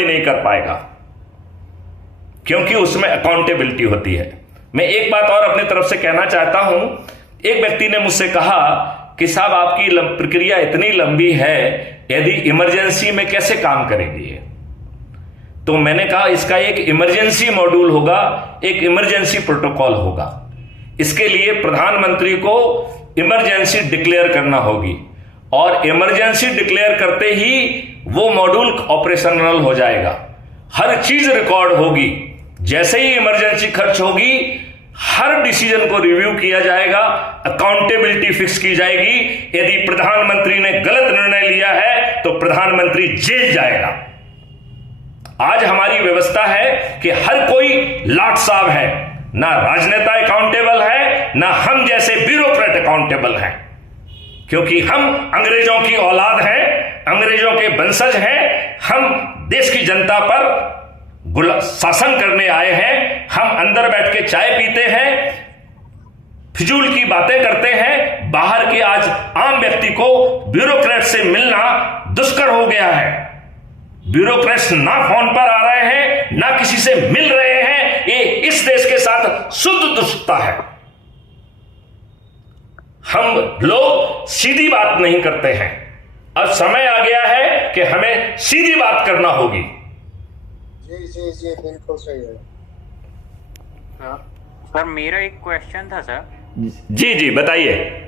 गड़बड़ी नहीं कर पाएगा, क्योंकि उसमें अकाउंटेबिलिटी होती है। मैं एक बात और अपनी तरफ से कहना चाहता हूं। एक व्यक्ति ने मुझसे कहा कि साहब आपकी प्रक्रिया इतनी लंबी है, यदि इमरजेंसी में कैसे काम करेगी ये? तो मैंने कहा इसका एक इमरजेंसी मॉड्यूल होगा, एक इमरजेंसी प्रोटोकॉल होगा। इसके लिए प्रधानमंत्री को इमरजेंसी डिक्लेयर करना होगी, और इमरजेंसी डिक्लेयर करते ही वो मॉड्यूल ऑपरेशनल हो जाएगा। हर चीज रिकॉर्ड होगी। जैसे ही इमरजेंसी खर्च होगी, हर डिसीजन को रिव्यू किया जाएगा, अकाउंटेबिलिटी फिक्स की जाएगी। यदि प्रधानमंत्री ने गलत निर्णय लिया है तो प्रधानमंत्री जेल जाएगा। आज हमारी व्यवस्था है कि हर कोई लाट साहब है, ना राजनेता अकाउंटेबल है, ना हम जैसे ब्यूरोक्रेट अकाउंटेबल हैं, क्योंकि हम अंग्रेजों की औलाद हैं, अंग्रेजों के वंशज हैं। हम देश की जनता पर शासन करने आए हैं। हम अंदर बैठ के चाय पीते हैं, फिजूल की बातें करते हैं। बाहर के आज आम व्यक्ति को ब्यूरोक्रेट से मिलना दुष्कर हो गया है। ब्यूरोक्रेट्स ना फोन पर आ रहे हैं, ना किसी से मिल रहे हैं। ये इस देश के साथ शुद्ध दुष्टता है। हम लोग सीधी बात नहीं करते हैं। अब समय आ गया है कि हमें सीधी बात करना होगी। जी जी जी, बिल्कुल सही है। सर मेरा एक क्वेश्चन था सर। जी जी बताइए।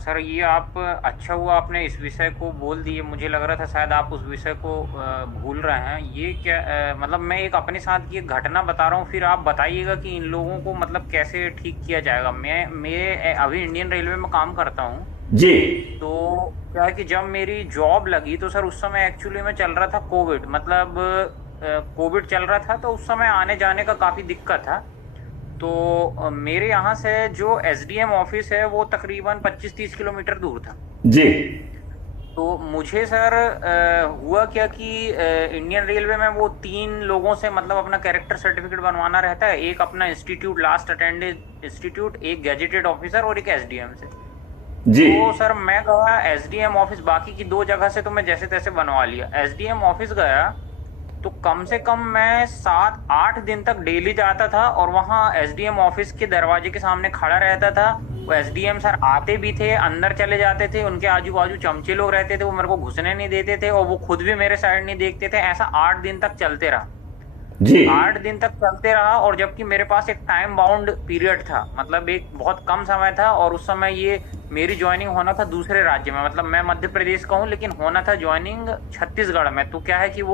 सर ये आप अच्छा हुआ आपने इस विषय को बोल दिए, मुझे लग रहा था शायद आप उस विषय को भूल रहे हैं। ये क्या मतलब मैं एक अपने साथ की एक घटना बता रहा हूँ, फिर आप बताइएगा कि इन लोगों को मतलब कैसे ठीक किया जाएगा। मैं अभी इंडियन रेलवे में काम करता हूँ जी। तो क्या है कि जब मेरी जॉब लगी तो सर उस समय एक्चुअली में चल रहा था कोविड, मतलब कोविड चल रहा था, तो उस समय आने जाने का काफ़ी दिक्कत था। तो मेरे यहाँ से जो एसडीएम ऑफिस है वो तकरीबन 25-30 किलोमीटर दूर था जी। तो मुझे सर हुआ क्या कि इंडियन रेलवे में वो 3 लोगों से मतलब अपना कैरेक्टर सर्टिफिकेट बनवाना रहता है। एक अपना इंस्टीट्यूट लास्ट अटेंडेड इंस्टीट्यूट, एक गैजेटेड ऑफिसर और एक एसडीएम से जी। तो सर मैं गया एसडीएम ऑफिस, बाकी की 2 जगह से तो मैं जैसे तैसे बनवा लिया। एसडीएम ऑफिस गया तो कम से कम मैं 7-8 दिन तक डेली जाता था और वहाँ एसडीएम ऑफिस के दरवाजे के सामने खड़ा रहता था। वो एसडीएम सर आते भी थे, अंदर चले जाते थे, उनके आजू बाजू चमचे लोग रहते थे, वो मेरे को घुसने नहीं देते थे और वो खुद भी मेरे साइड नहीं देखते थे। ऐसा 8 दिन तक चलते रहा जी। 8 दिन तक चलते रहा। और जबकि मेरे पास एक टाइम बाउंड पीरियड था, मतलब एक बहुत कम समय था, और उस समय ये मेरी ज्वाइनिंग होना था दूसरे राज्य में, मतलब मैं मध्य प्रदेश का हूँ लेकिन होना था ज्वाइनिंग छत्तीसगढ़ में। तो क्या है कि वो